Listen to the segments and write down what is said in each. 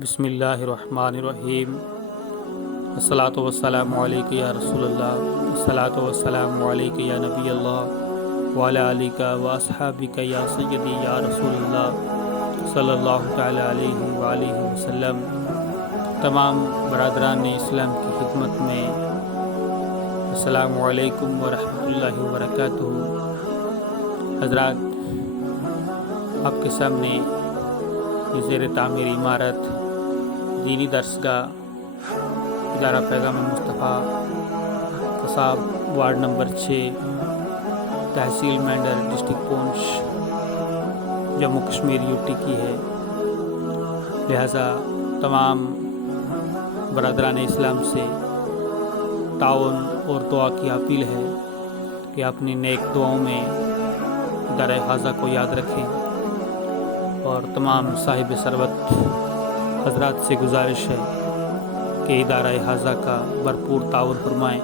बिस्मिल्लाहिर्रहमानिर्रहीम। अस्सलातु वस्सलामु अलैका या रसूलल्लाह, अस्सलातु वस्सलामु अलैका या नबी अल्लाह, व अला आलिका व अस्हाबिका या सय्यदी या रसूलल्लाह सल्लल्लाहु तआला अलैहि व आलिहि वसल्लम। तमाम बरादरान इस्लाम की खिदमत में अस्सलामु अलैकुम व रहमतुल्लाहि व बरकातुहू। हज़रात, आपके सामने ज़ेर तामीर इमारत दीनी दर्सगाह इदारा पैगाम मुस्तफ़ा कसाब वार्ड नंबर 6 तहसील मेंढर डिस्ट्रिक्ट पूंछ जम्मू कश्मीर यूटी की है। लिहाजा तमाम बरादरान इस्लाम से ताउन और दुआ की अपील है कि अपनी नेक दुआओं में इदारा हाजा को याद रखें और तमाम साहिब सरवत हजरात से गुजारिश है कि इदारा हाजा का भरपूर ताउन फरमाएँ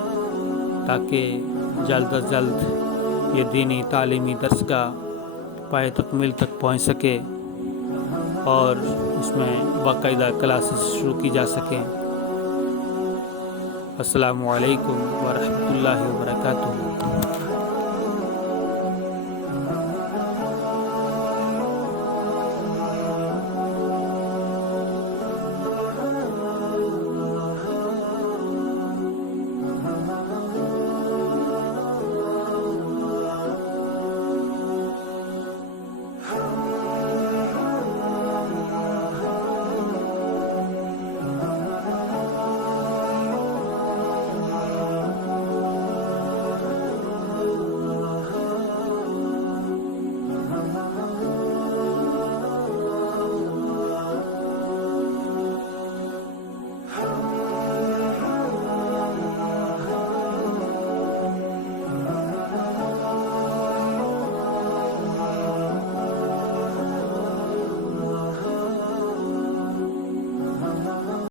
ताकि जल्द अज जल्द ये दीनी तालीमी दर्सगाह पाए तकमील तक पहुँच सके और इसमें बाकायदा क्लासेस शुरू की जा सकें। अस्सलामु अलैकुम व रहमतुल्लाहि व बरकातुहू।